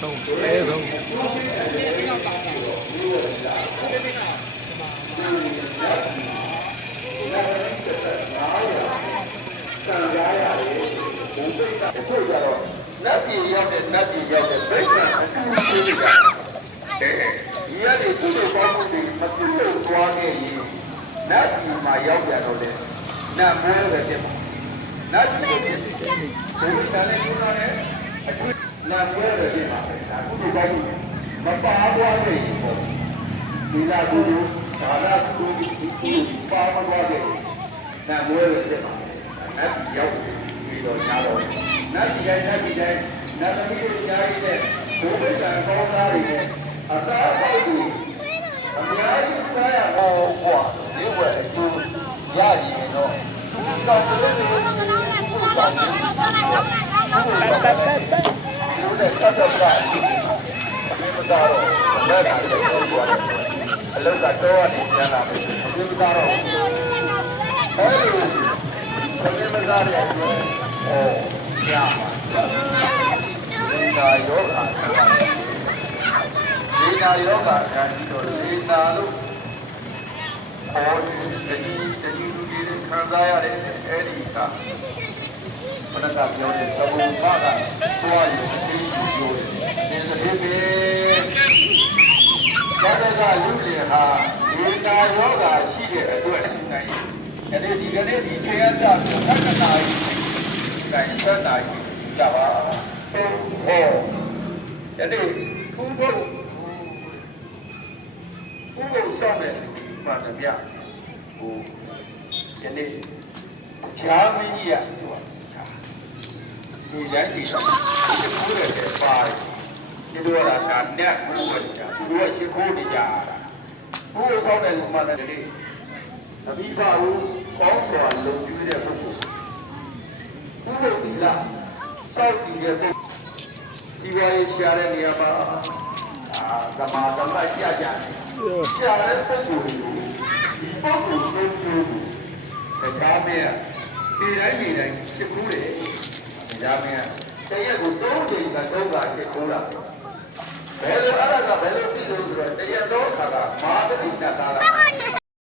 ဆုံးလဲဆုံးအခုကျတော့နတ်ပြည်ရောက်တဲ့နတ်ပြည်ရောက်တဲ့ဗိက္ခာအတူတူရှိတာဒီရည်ကုသိုလ်ကောင်းမှုတွေမပြုလို့သွားခဲ့ရင်နတ်ပြည်မှာရောက်ကြတော့လေနတ်မိုးပဲဖြစ်မှာနတ်ပြည်ကိုဖြစ်တယ်ဒီလိုလည်းပြောရတယ်အခုနတ်မိုးပဲဖြစ်မှာဒါကုသိုလ်ကောင်းမှုမပါသွားခဲ့ရင်ပေါ့ဒီလာကုသိုလ်ဒါလာကုသိုလ်ပါမသွားခဲ့နတ်မိုးပဲဖြစ်မှာနတ်ပြည်ရောက်ပြီးတော့ညာတော့နတ်ပြည်တိုင်းနတ်သမီးတို့ကြားရတဲ့ဘုရားကံကောင်းသားတွေနဲ့အသာပေါက်တွေအများကြီးစားရတော့ကွာဒီဝယ်အကျိုးရရင်တော့ဒီကောင်တွေလည်းဒီလိုနဲ့ဆက်တော့ဒီလိုနဲ့ဆက်တော့ပါဒီမသားတော့လက်တာတော့ကွာအလုပ်ကတော့နေကျန်တာပဲဒီမသားတော့အဲဒီဒီမသားရဲ့ရပါဒီနာယောဂါဒီနာယောဂါကံတော့ဒီနာလို့ဟောဒီလူကြီးခံစားရတဲ့အဲဒီကဘုရားကပြောတဲ့သဘောပါကတွားရည်သိပြောတယ်ဒီသတိပဲသာသနာလူတွေဟာဒီနာယောဂါရှိတဲ့အတွက်နိုင်တယ်ဒီကနေ့ဒီခေတ်အတာကိုသက္ကနာကြီးတိုင်းသက်တာကြီးကြပါဟောယနေ့ဘုဘုဆောင်တဲ့ပါတပြဟိုယနေ့ဂျာမင်းကြီးကဒီရိုင်းဒီတော့ဒီကိုယ်ရဲ့ပါတယ်ဒီလိုလာတာနဲ့ဘုရားကသူတို့ရှိခိုးနေကြတာဘုရားဆောင်တဲ့လူမှလည်းဒီအဘိဓါကိုကောင်းစွာလုံကျွေးတဲ့ပုဂ္ဂိုလ်ဘုရားဒီလားစောက်ကြည့်တဲ့ပုဂ္ဂိုလ်ဒီဝါရေးရှားတဲ့နေရာမှာသမာဓိကြကြတယ်ရှားတဲ့ပုဂ္ဂိုလ်ကိုဒီပုဂ္ဂိုလ်ကိုတရားမင်းဒီတိုင်းရှိဘူးလေတရားမင်းတရားကိုသုံးချိန်ကတော့ပါဖြစ်ကိုလာဘယ်လိုအဲ့ဒါကဘယ်လိုဖြစ်လို့ဆိုတော့တရားတော်ခါကမာသတိတတ်တာ